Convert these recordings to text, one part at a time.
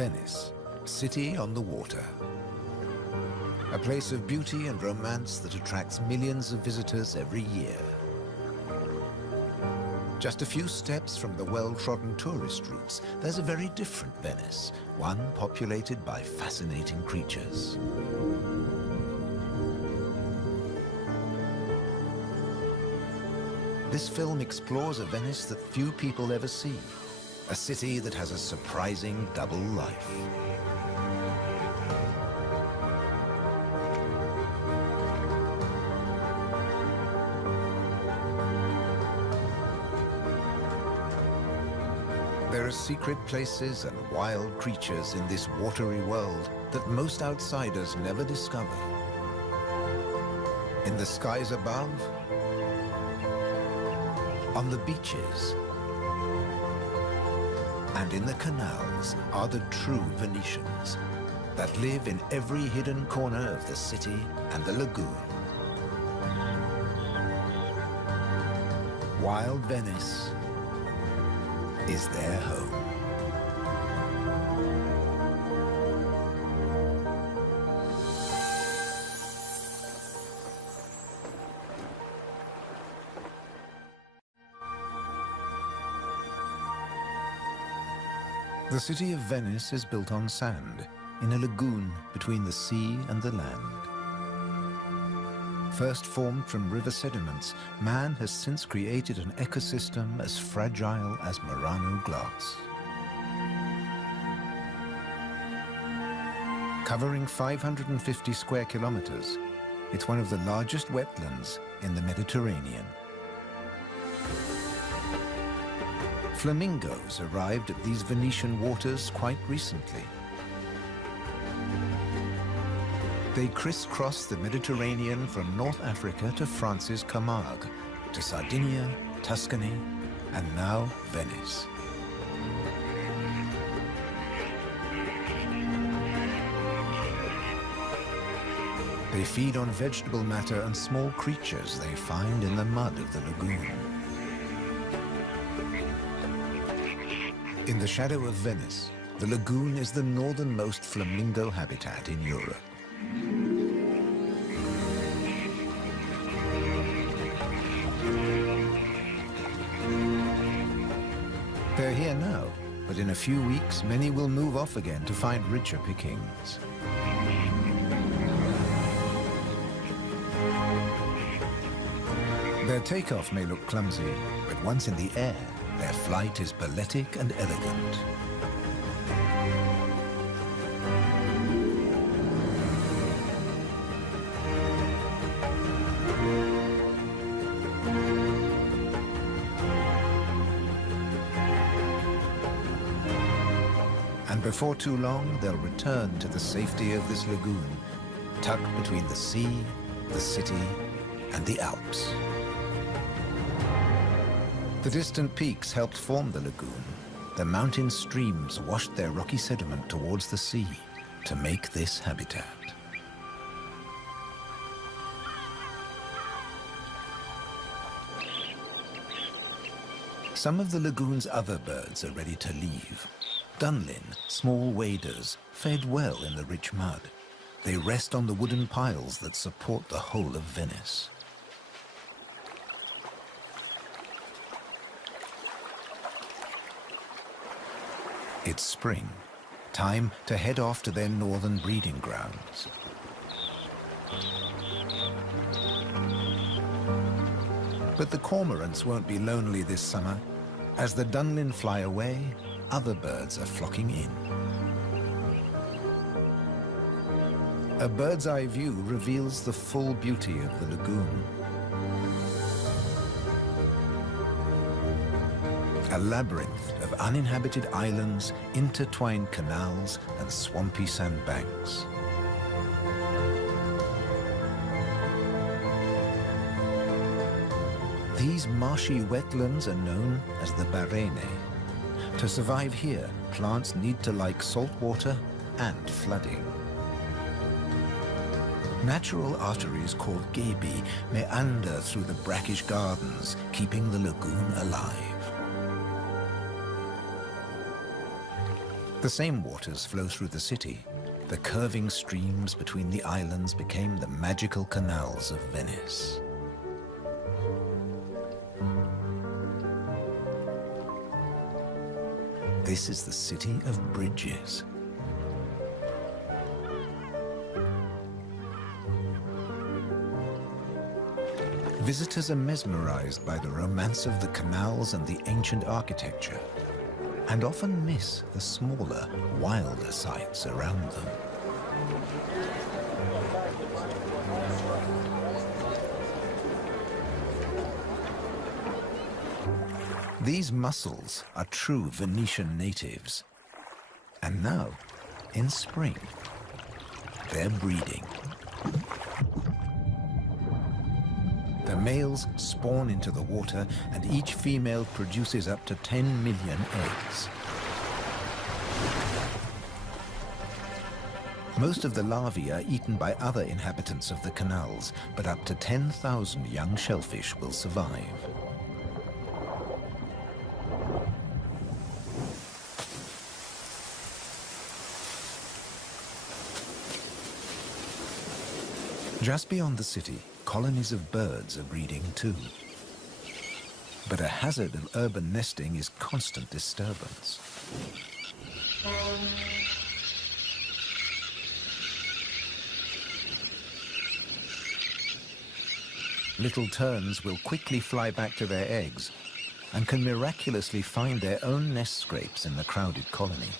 Venice, city on the water. A place of beauty and romance that attracts millions of visitors every year. Just a few steps from the well-trodden tourist routes, there's a very different Venice, one populated by fascinating creatures. This film explores a Venice that few people ever see, a city that has a surprising double life. There are secret places and wild creatures in this watery world that most outsiders never discover. In the skies above, on the beaches, and in the canals are the true Venetians that live in every hidden corner of the city and the lagoon. Wild Venice is their home. The city of Venice is built on sand, in a lagoon between the sea and the land. First formed from river sediments, man has since created an ecosystem as fragile as Murano glass. Covering 550 square kilometers, it's one of the largest wetlands in the Mediterranean. Flamingos arrived at these Venetian waters quite recently. They crisscross the Mediterranean from North Africa to France's Camargue, to Sardinia, Tuscany, and now Venice. They feed on vegetable matter and small creatures they find in the mud of the lagoon. In the shadow of Venice, the lagoon is the northernmost flamingo habitat in Europe. They're here now, but in a few weeks, many will move off again to find richer pickings. Their takeoff may look clumsy, but once in the air, their flight is balletic and elegant. And before too long, they'll return to the safety of this lagoon, tucked between the sea, the city, and the Alps. The distant peaks helped form the lagoon. The mountain streams washed their rocky sediment towards the sea to make this habitat. Some of the lagoon's other birds are ready to leave. Dunlin, small waders, fed well in the rich mud. They rest on the wooden piles that support the whole of Venice. It's spring, time to head off to their northern breeding grounds. But the cormorants won't be lonely this summer. As the Dunlin fly away, other birds are flocking in. A bird's eye view reveals the full beauty of the lagoon. A labyrinth of uninhabited islands, intertwined canals, and swampy sandbanks. These marshy wetlands are known as the Barene. To survive here, plants need to like salt water and flooding. Natural arteries called gabi meander through the brackish gardens, keeping the lagoon alive. The same waters flow through the city. The curving streams between the islands became the magical canals of Venice. This is the city of bridges. Visitors are mesmerized by the romance of the canals and the ancient architecture, and often miss the smaller, wilder sights around them. These mussels are true Venetian natives. And now, in spring, they're breeding. The males spawn into the water, and each female produces up to 10 million eggs. Most of the larvae are eaten by other inhabitants of the canals, but up to 10,000 young shellfish will survive. Just beyond the city, colonies of birds are breeding too. But a hazard of urban nesting is constant disturbance. Little terns will quickly fly back to their eggs and can miraculously find their own nest scrapes in the crowded colony.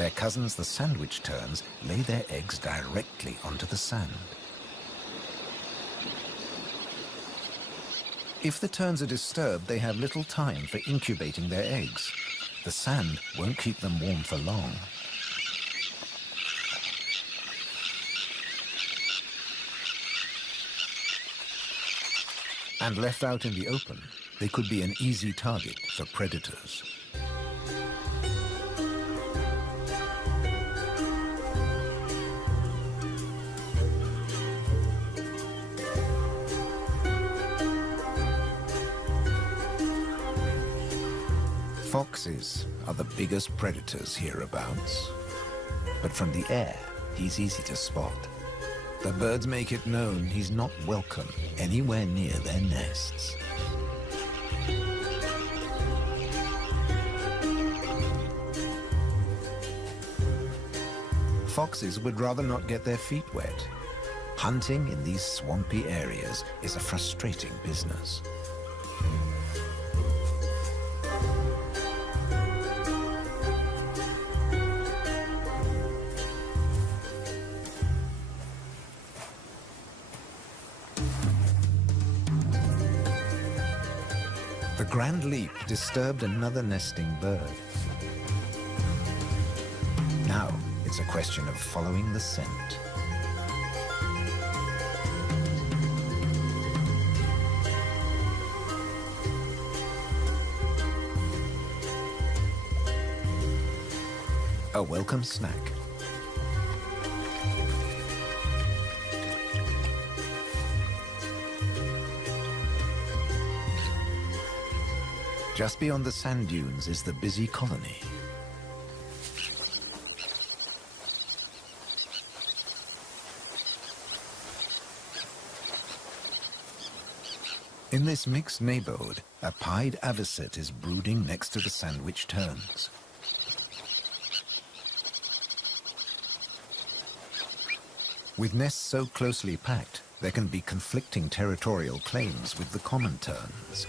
Their cousins, the sandwich terns, lay their eggs directly onto the sand. If the terns are disturbed, they have little time for incubating their eggs. The sand won't keep them warm for long. And left out in the open, they could be an easy target for predators. Foxes are the biggest predators hereabouts. But from the air, he's easy to spot. The birds make it known he's not welcome anywhere near their nests. Foxes would rather not get their feet wet. Hunting in these swampy areas is a frustrating business. The grand leap disturbed another nesting bird. Now it's a question of following the scent. A welcome snack. Just beyond the sand dunes is the busy colony. In this mixed neighborhood, a pied avocet is brooding next to the sandwich terns. With nests so closely packed, there can be conflicting territorial claims with the common terns.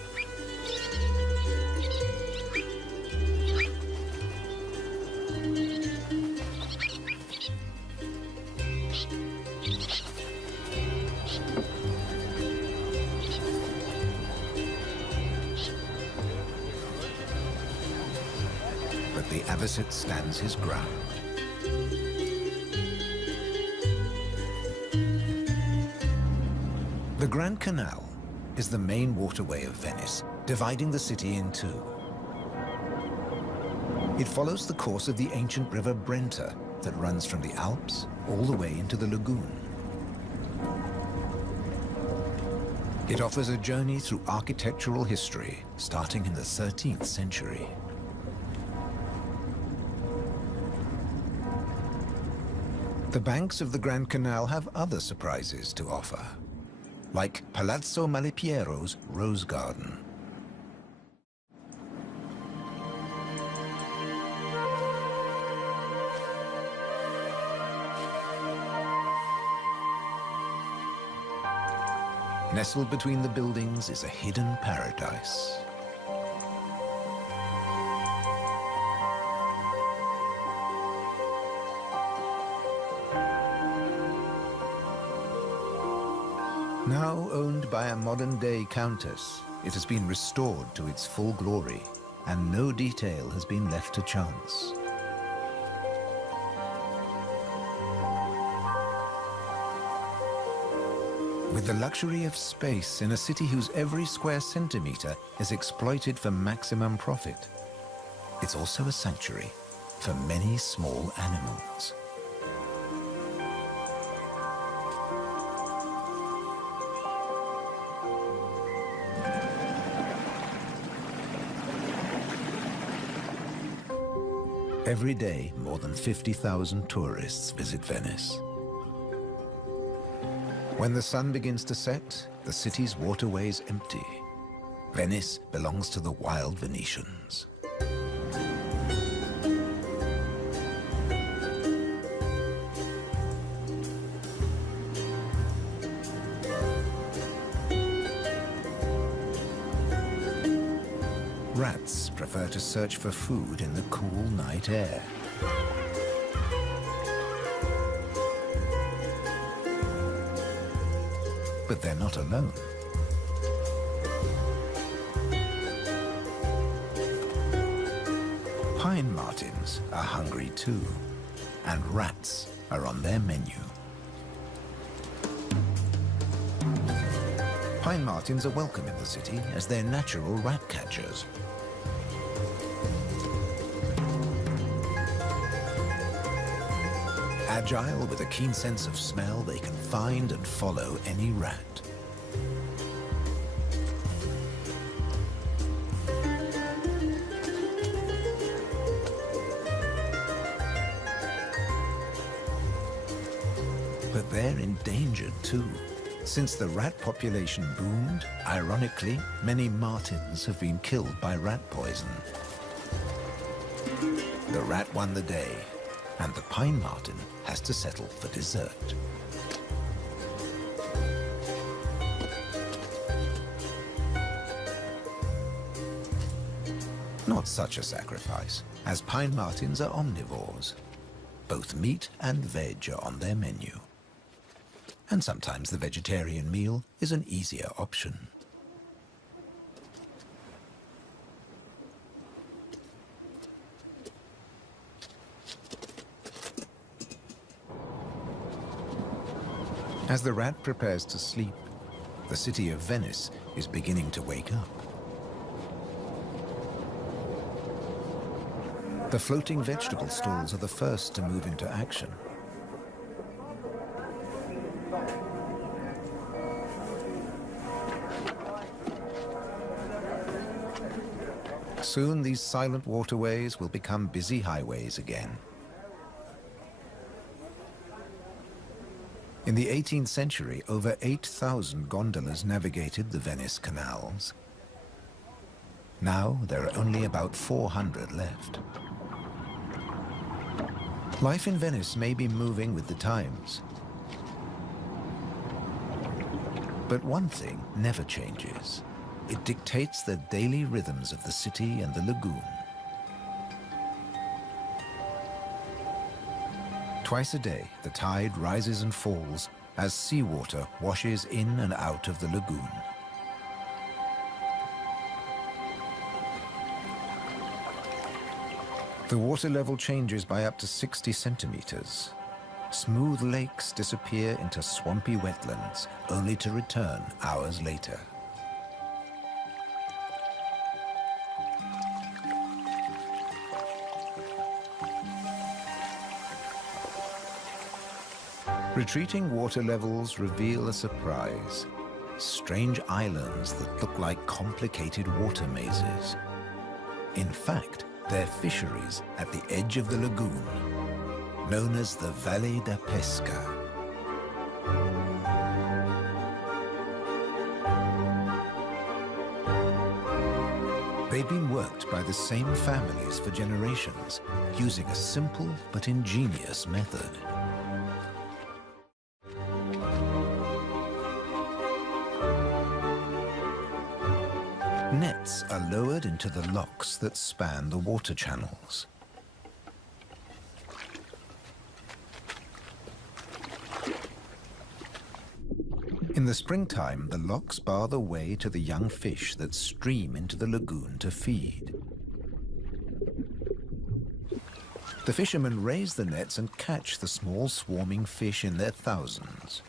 But the avocet stands his ground. The Grand Canal is the main waterway of Venice, dividing the city in two. It follows the course of the ancient river Brenta that runs from the Alps all the way into the lagoon. It offers a journey through architectural history, starting in the 13th century. The banks of the Grand Canal have other surprises to offer, like Palazzo Malipiero's Rose Garden. Nestled between the buildings is a hidden paradise. Now owned by a modern-day countess, it has been restored to its full glory, and no detail has been left to chance. With the luxury of space in a city whose every square centimeter is exploited for maximum profit, it's also a sanctuary for many small animals. Every day, more than 50,000 tourists visit Venice. When the sun begins to set, the city's waterways empty. Venice belongs to the wild Venetians. Rats prefer to search for food in the cool night air. But they're not alone. Pine martins are hungry too, and rats are on their menu. Pine martins are welcome in the city as they're natural rat catchers. Agile, with a keen sense of smell, they can find and follow any rat. But they're endangered too. Since the rat population boomed, ironically, many martins have been killed by rat poison. The rat won the day, and the pine marten has to settle for dessert. Not such a sacrifice, as pine martens are omnivores. Both meat and veg are on their menu. And sometimes the vegetarian meal is an easier option. As the rat prepares to sleep, the city of Venice is beginning to wake up. The floating vegetable stalls are the first to move into action. Soon these silent waterways will become busy highways again. In the 18th century, over 8,000 gondolas navigated the Venice canals. Now there are only about 400 left. Life in Venice may be moving with the times. But one thing never changes. It dictates the daily rhythms of the city and the lagoon. Twice a day, the tide rises and falls as seawater washes in and out of the lagoon. The water level changes by up to 60 centimeters. Smooth lakes disappear into swampy wetlands, only to return hours later. Retreating water levels reveal a surprise. Strange islands that look like complicated water mazes. In fact, they're fisheries at the edge of the lagoon. known as the Valle da Pesca. They've been worked by the same families for generations, using a simple but ingenious method. Nets are lowered into the locks that span the water channels. In the springtime, the locks bar the way to the young fish that stream into the lagoon to feed. The fishermen raise the nets and catch the small swarming fish in their thousands.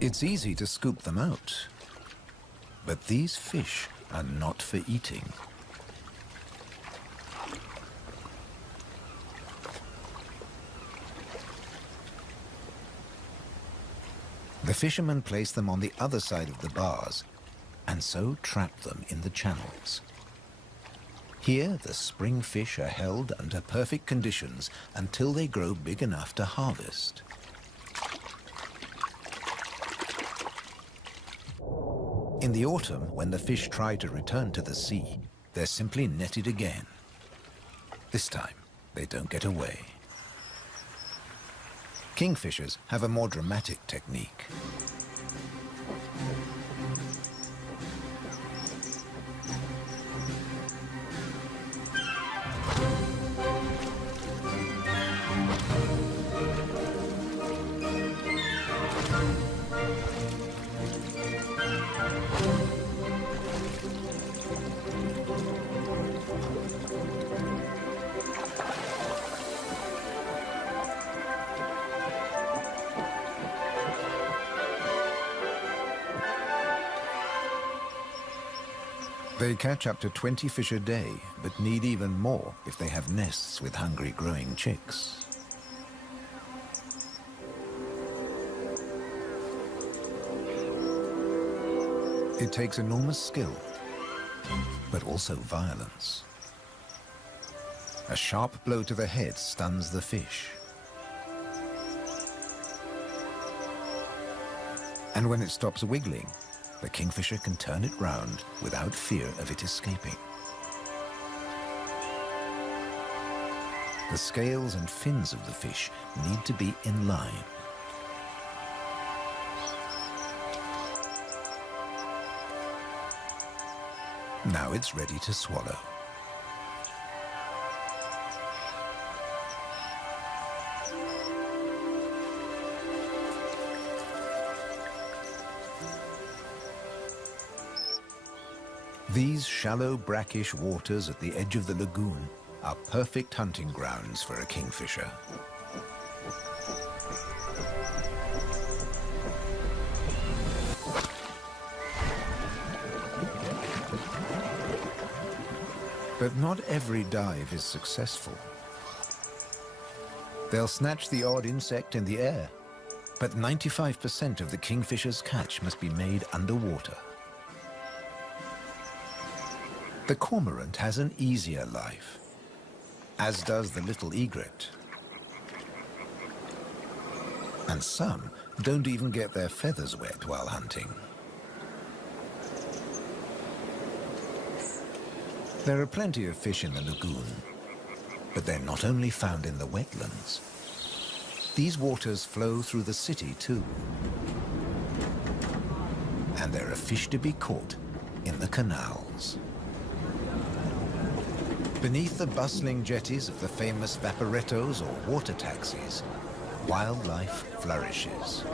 It's easy to scoop them out, but these fish are not for eating. The fishermen place them on the other side of the bars and so trap them in the channels. Here, the spring fish are held under perfect conditions until they grow big enough to harvest. In the autumn, when the fish try to return to the sea, they're simply netted again. This time, they don't get away. Kingfishers have a more dramatic technique. They catch up to 20 fish a day, but need even more if they have nests with hungry growing chicks. It takes enormous skill, but also violence. A sharp blow to the head stuns the fish. And when it stops wiggling, the kingfisher can turn it round without fear of it escaping. The scales and fins of the fish need to be in line. Now it's ready to swallow. These shallow, brackish waters at the edge of the lagoon are perfect hunting grounds for a kingfisher. But not every dive is successful. They'll snatch the odd insect in the air, but 95% of the kingfisher's catch must be made underwater. The cormorant has an easier life, as does the little egret. And some don't even get their feathers wet while hunting. There are plenty of fish in the lagoon, but they're not only found in the wetlands. These waters flow through the city too. And there are fish to be caught in the canals. Beneath the bustling jetties of the famous vaporettos or water taxis, wildlife flourishes.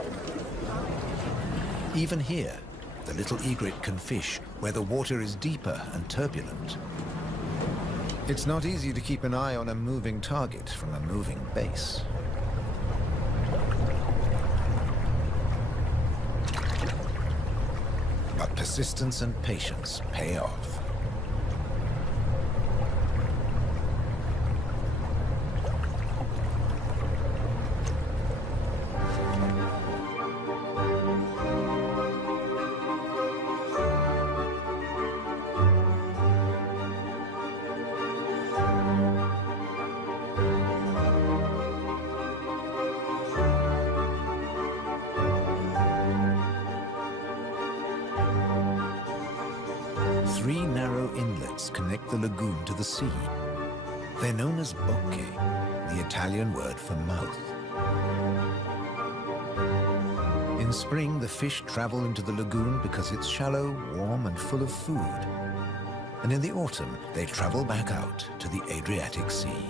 Even here, the little egret can fish where the water is deeper and turbulent. It's not easy to keep an eye on a moving target from a moving base. But persistence and patience pay off. 3 narrow inlets connect the lagoon to the sea. They're known as bocche, the Italian word for mouth. In spring, the fish travel into the lagoon because it's shallow, warm, and full of food. And in the autumn, they travel back out to the Adriatic Sea.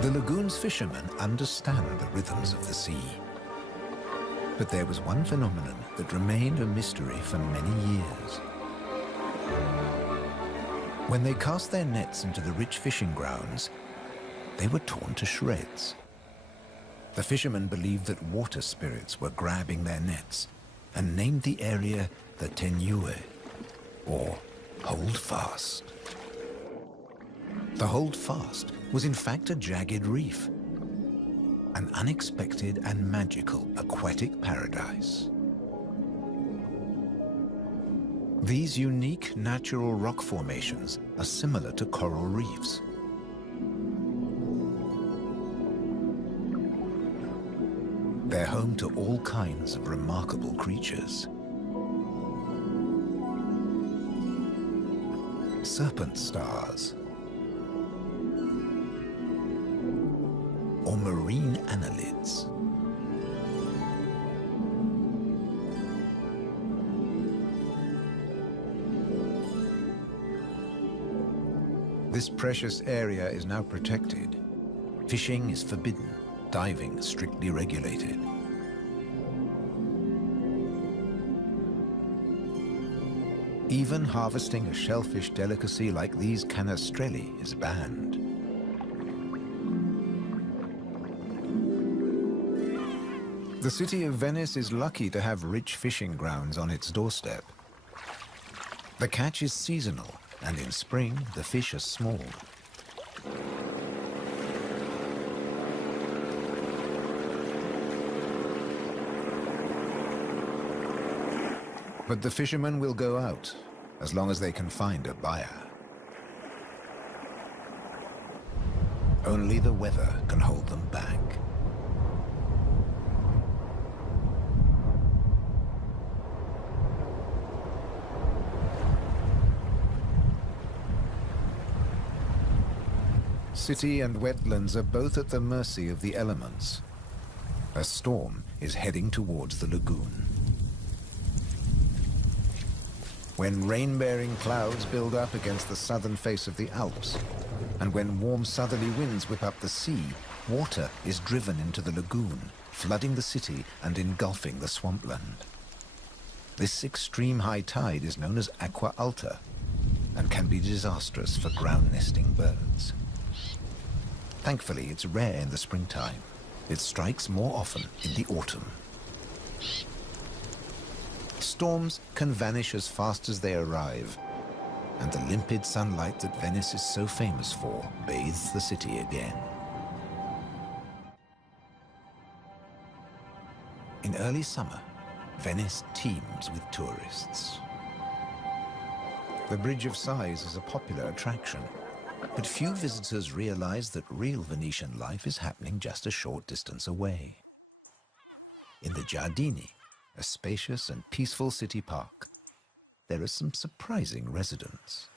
The lagoon's fishermen understand the rhythms of the sea. But there was one phenomenon that remained a mystery for many years. When they cast their nets into the rich fishing grounds, they were torn to shreds. The fishermen believed that water spirits were grabbing their nets and named the area the Tenue, or Hold Fast. The Hold Fast was in fact a jagged reef, an unexpected and magical aquatic paradise. These unique natural rock formations are similar to coral reefs. They're home to all kinds of remarkable creatures. Serpent stars, or marine annelids. This precious area is now protected. Fishing is forbidden, diving strictly regulated. Even harvesting a shellfish delicacy like these canestrelli is banned. The city of Venice is lucky to have rich fishing grounds on its doorstep. The catch is seasonal, and in spring, the fish are small. But the fishermen will go out, as long as they can find a buyer. Only the weather can hold them back. City and wetlands are both at the mercy of the elements. A storm is heading towards the lagoon. When rain-bearing clouds build up against the southern face of the Alps, and when warm southerly winds whip up the sea, water is driven into the lagoon, flooding the city and engulfing the swampland. This extreme high tide is known as aqua alta and can be disastrous for ground-nesting birds. Thankfully, it's rare in the springtime. It strikes more often in the autumn. Storms can vanish as fast as they arrive, and the limpid sunlight that Venice is so famous for bathes the city again. In early summer, Venice teems with tourists. The Bridge of Sighs is a popular attraction, but few visitors realize that real Venetian life is happening just a short distance away. In the Giardini, a spacious and peaceful city park, there are some surprising residents.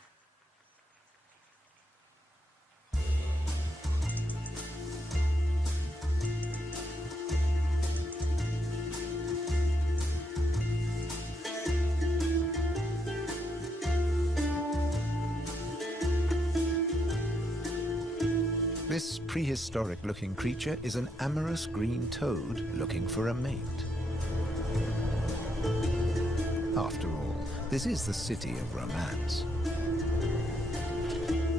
This prehistoric-looking creature is an amorous green toad looking for a mate. After all, this is the city of romance.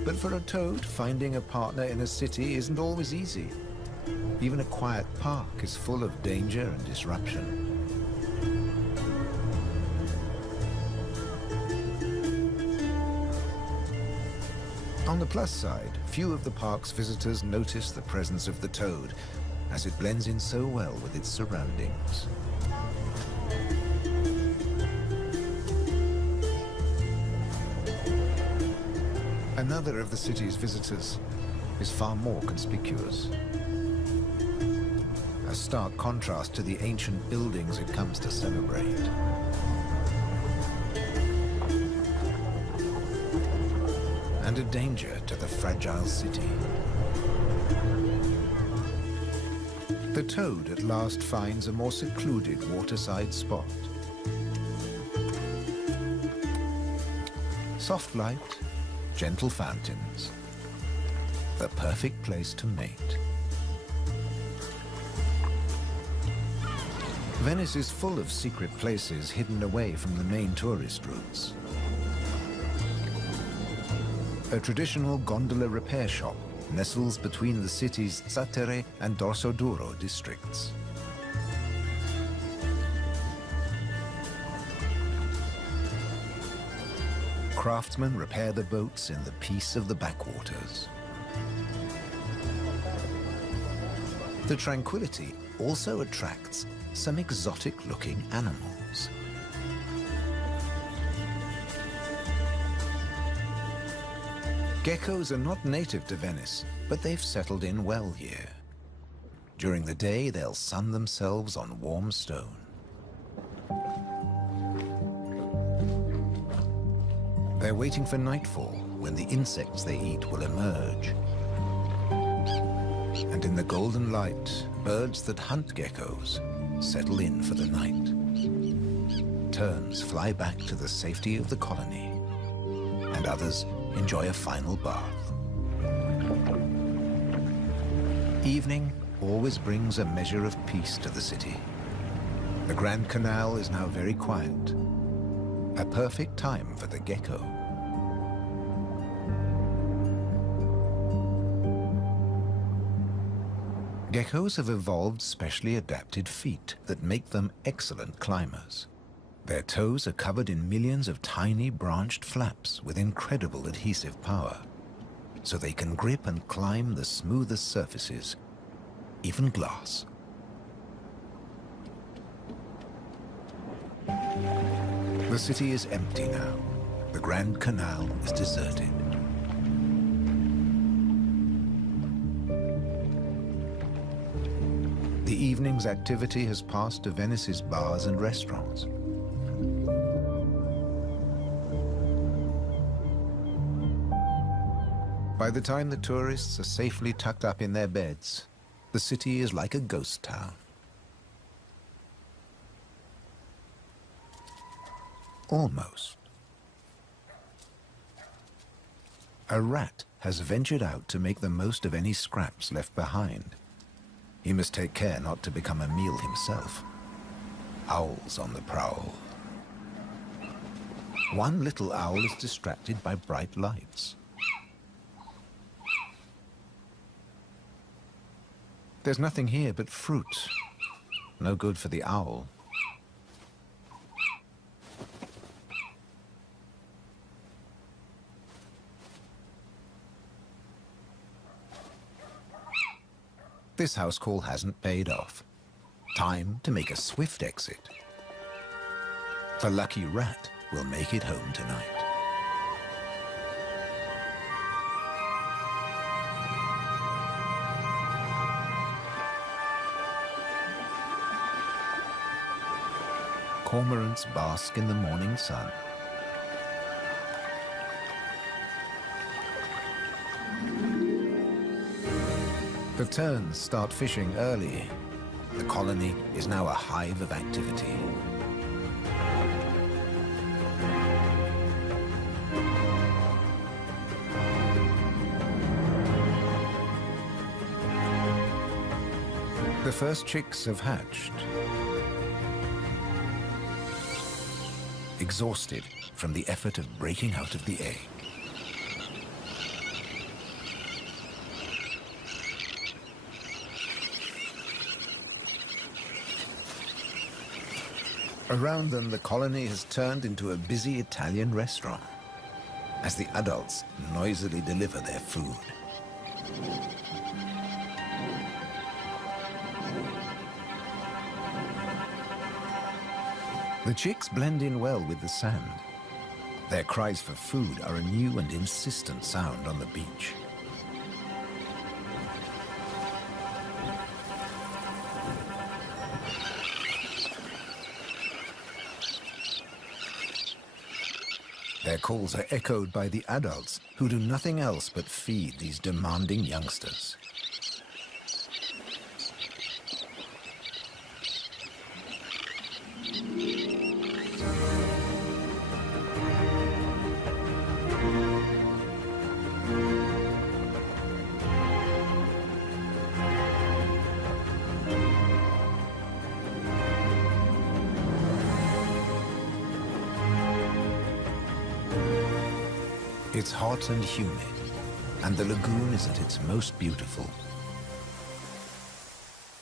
But for a toad, finding a partner in a city isn't always easy. Even a quiet park is full of danger and disruption. On the plus side, few of the park's visitors notice the presence of the toad, as it blends in so well with its surroundings. Another of the city's visitors is far more conspicuous. A stark contrast to the ancient buildings it comes to celebrate. and a danger to the fragile city. The toad at last finds a more secluded waterside spot. Soft light, gentle fountains, the perfect place to mate. Venice is full of secret places hidden away from the main tourist routes. A traditional gondola repair shop nestles between the city's Zattere and Dorsoduro districts. Craftsmen repair the boats in the peace of the backwaters. The tranquility also attracts some exotic-looking animals. Geckos are not native to Venice, but they've settled in well here. During the day, they'll sun themselves on warm stone. They're waiting for nightfall, when the insects they eat will emerge. And in the golden light, birds that hunt geckos settle in for the night. Terns fly back to the safety of the colony, and others enjoy a final bath. Evening always brings a measure of peace to the city. The Grand Canal is now very quiet, a perfect time for the gecko. Geckos have evolved specially adapted feet that make them excellent climbers. Their toes are covered in millions of tiny branched flaps with incredible adhesive power, so they can grip and climb the smoothest surfaces, even glass. The city is empty now. The Grand Canal is deserted. The evening's activity has passed to Venice's bars and restaurants. By the time the tourists are safely tucked up in their beds, the city is like a ghost town. Almost. A rat has ventured out to make the most of any scraps left behind. He must take care not to become a meal himself. Owls on the prowl. One little owl is distracted by bright lights. There's nothing here but fruit. No good for the owl. This house call hasn't paid off. Time to make a swift exit. The lucky rat will make it home tonight. Cormorants bask in the morning sun. The terns start fishing early. The colony is now a hive of activity. The first chicks have hatched. Exhausted from the effort of breaking out of the egg. Around them, the colony has turned into a busy Italian restaurant as the adults noisily deliver their food. The chicks blend in well with the sand. Their cries for food are a new and insistent sound on the beach. Their calls are echoed by the adults, who do nothing else but feed these demanding youngsters. It's hot and humid, and the lagoon is at its most beautiful.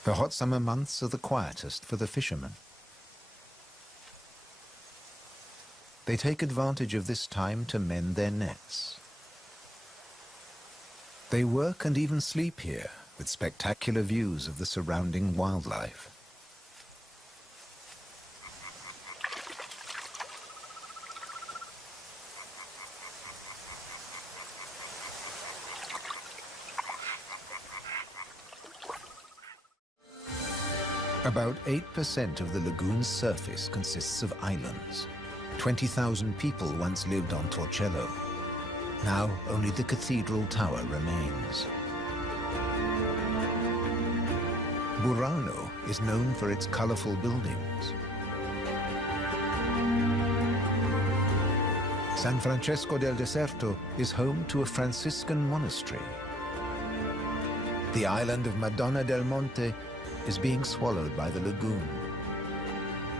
The hot summer months are the quietest for the fishermen. They take advantage of this time to mend their nets. They work and even sleep here, with spectacular views of the surrounding wildlife. About 8% of the lagoon's surface consists of islands. 20,000 people once lived on Torcello. Now only the cathedral tower remains. Burano is known for its colorful buildings. San Francesco del Deserto is home to a Franciscan monastery. The island of Madonna del Monte is being swallowed by the lagoon,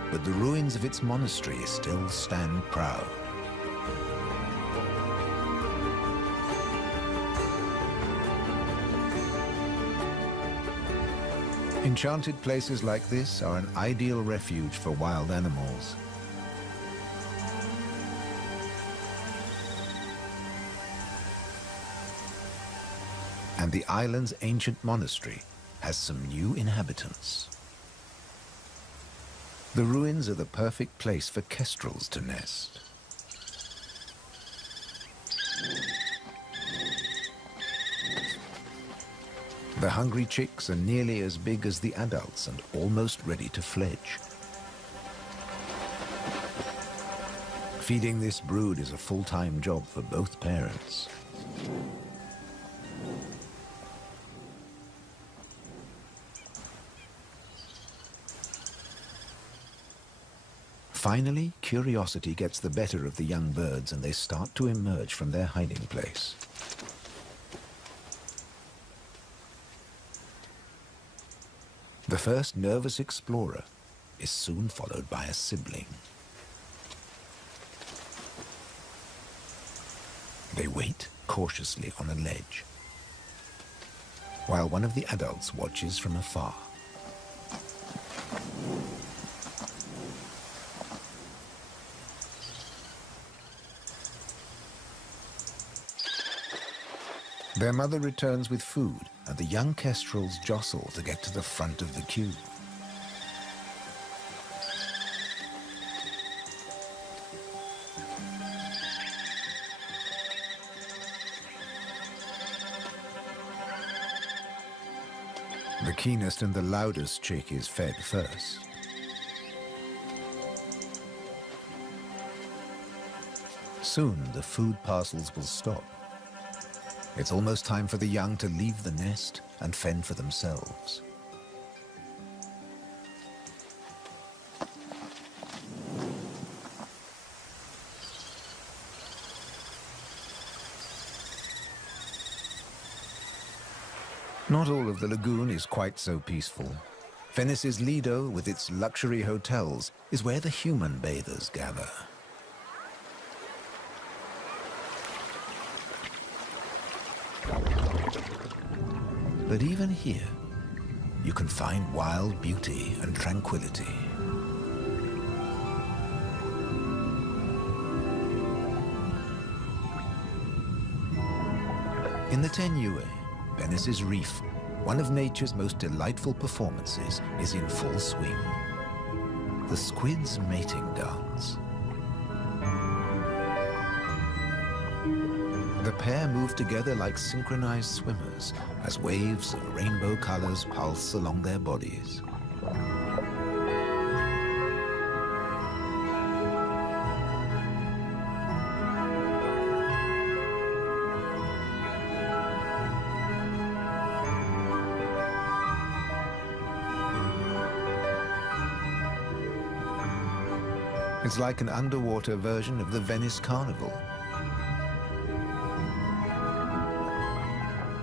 but the ruins of its monastery still stand proud. Enchanted places like this are an ideal refuge for wild animals. And the island's ancient monastery has some new inhabitants. The ruins are the perfect place for kestrels to nest. The hungry chicks are nearly as big as the adults and almost ready to fledge. Feeding this brood is a full-time job for both parents. Finally, curiosity gets the better of the young birds and they start to emerge from their hiding place. The first nervous explorer is soon followed by a sibling. They wait cautiously on a ledge, while one of the adults watches from afar. Their mother returns with food, and the young kestrels jostle to get to the front of the queue. The keenest and the loudest chick is fed first. Soon the food parcels will stop. It's almost time for the young to leave the nest and fend for themselves. Not all of the lagoon is quite so peaceful. Venice's Lido, with its luxury hotels, is where the human bathers gather. But even here, you can find wild beauty and tranquility. In the Tenue, Venice's reef, one of nature's most delightful performances is in full swing. The squid's mating dance. The pair move together like synchronized swimmers as waves of rainbow colors pulse along their bodies. It's like an underwater version of the Venice Carnival,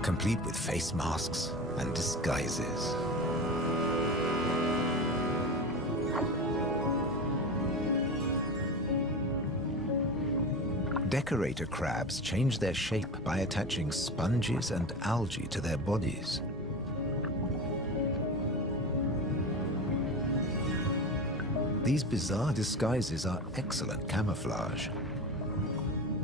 complete with face masks and disguises. Decorator crabs change their shape by attaching sponges and algae to their bodies. These bizarre disguises are excellent camouflage.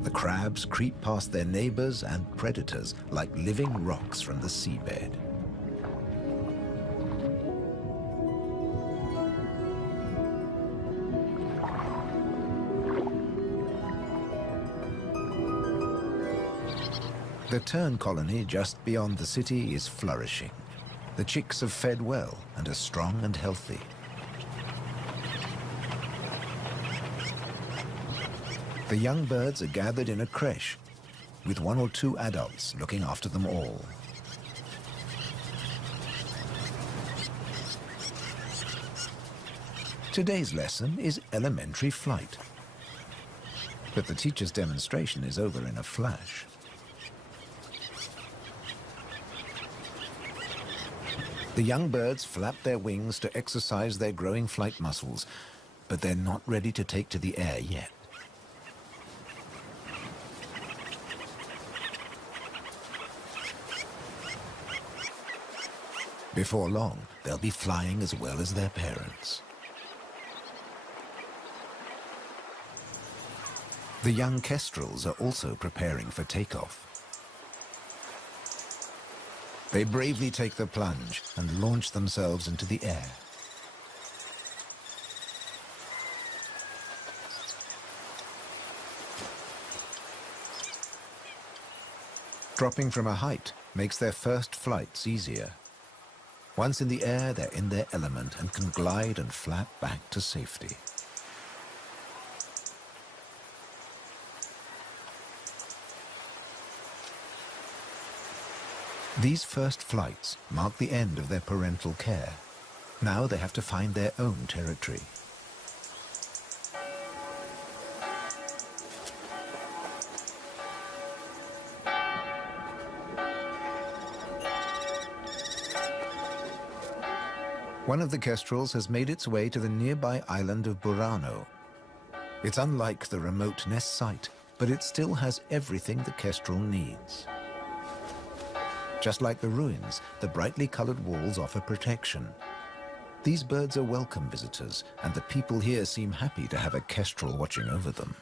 The crabs creep past their neighbors and predators like living rocks from the seabed. The tern colony just beyond the city is flourishing. The chicks have fed well and are strong and healthy. The young birds are gathered in a creche, with 1 or 2 adults looking after them all. Today's lesson is elementary flight, but the teacher's demonstration is over in a flash. The young birds flap their wings to exercise their growing flight muscles, but they're not ready to take to the air yet. Before long, they'll be flying as well as their parents. The young kestrels are also preparing for takeoff. They bravely take the plunge and launch themselves into the air. Dropping from a height makes their first flights easier. Once in the air, they're in their element and can glide and flap back to safety. These first flights mark the end of their parental care. Now they have to find their own territory. One of the kestrels has made its way to the nearby island of Burano. It's unlike the remote nest site, but it still has everything the kestrel needs. Just like the ruins, the brightly colored walls offer protection. These birds are welcome visitors, and the people here seem happy to have a kestrel watching over them.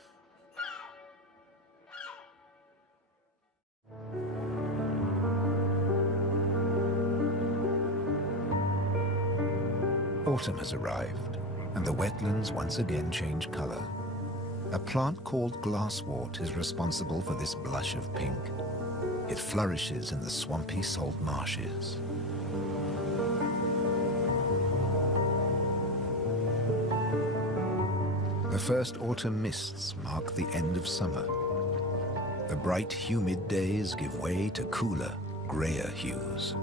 Autumn has arrived, and the wetlands once again change color. A plant called glasswort is responsible for this blush of pink. It flourishes in the swampy salt marshes. The first autumn mists mark the end of summer. The bright, humid days give way to cooler, grayer hues.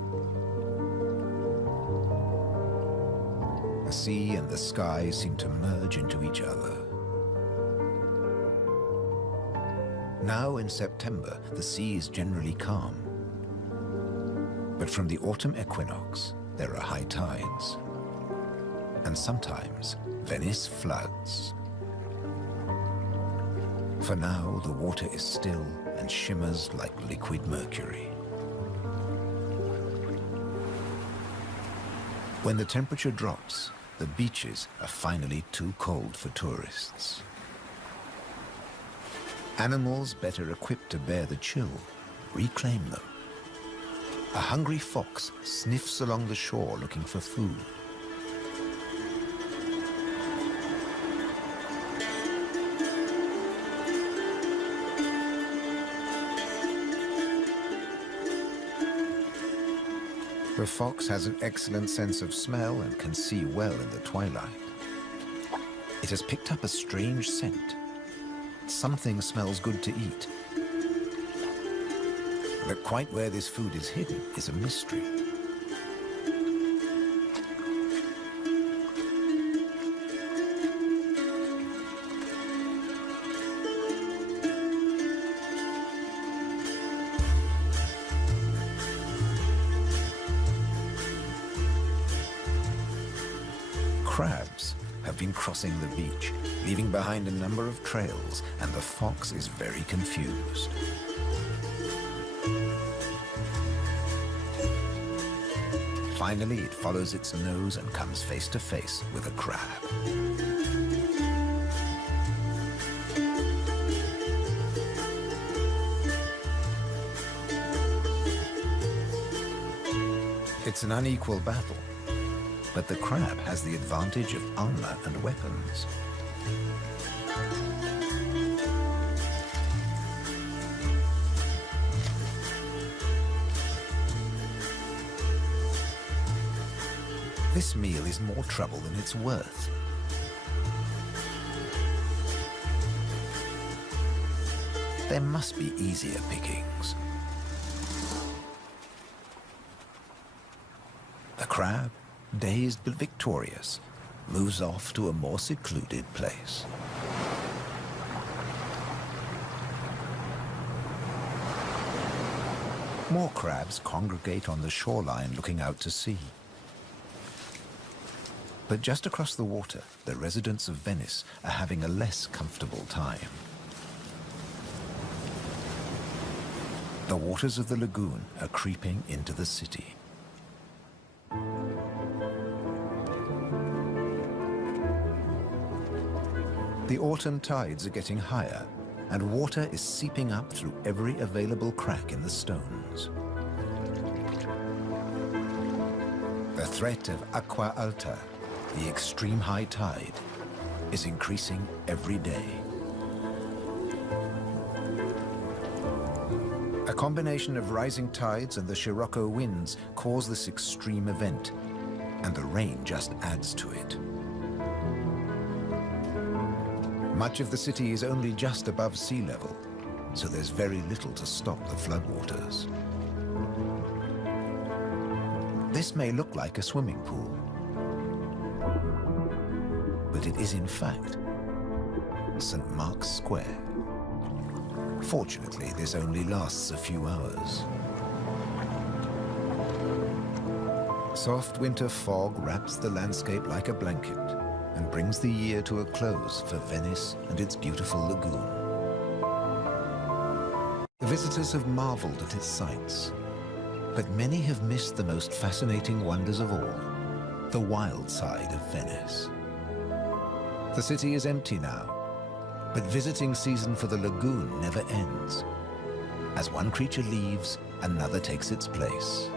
The sea and the sky seem to merge into each other. Now in September, the sea is generally calm. But from the autumn equinox, there are high tides. And sometimes, Venice floods. For now, the water is still and shimmers like liquid mercury. When the temperature drops, the beaches are finally too cold for tourists. Animals better equipped to bear the chill reclaim them. A hungry fox sniffs along the shore looking for food. The fox has an excellent sense of smell and can see well in the twilight. It has picked up a strange scent. Something smells good to eat. But quite where this food is hidden is a mystery. Crabs have been crossing the beach, leaving behind a number of trails, and the fox is very confused. Finally, it follows its nose and comes face to face with a crab. It's an unequal battle, but the crab has the advantage of armor and weapons. This meal is more trouble than it's worth. There must be easier pickings. The crab, dazed but victorious, moves off to a more secluded place. More crabs congregate on the shoreline looking out to sea. But just across the water, the residents of Venice are having a less comfortable time. The waters of the lagoon are creeping into the city. The autumn tides are getting higher, and water is seeping up through every available crack in the stones. The threat of acqua alta, the extreme high tide, is increasing every day. A combination of rising tides and the Scirocco winds cause this extreme event, and the rain just adds to it. Much of the city is only just above sea level, so there's very little to stop the floodwaters. This may look like a swimming pool, but it is in fact St. Mark's Square. Fortunately, this only lasts a few hours. Soft winter fog wraps the landscape like a blanket and brings the year to a close for Venice and its beautiful lagoon. The visitors have marveled at its sights, but many have missed the most fascinating wonders of all, the wild side of Venice. The city is empty now, but visiting season for the lagoon never ends. As one creature leaves, another takes its place.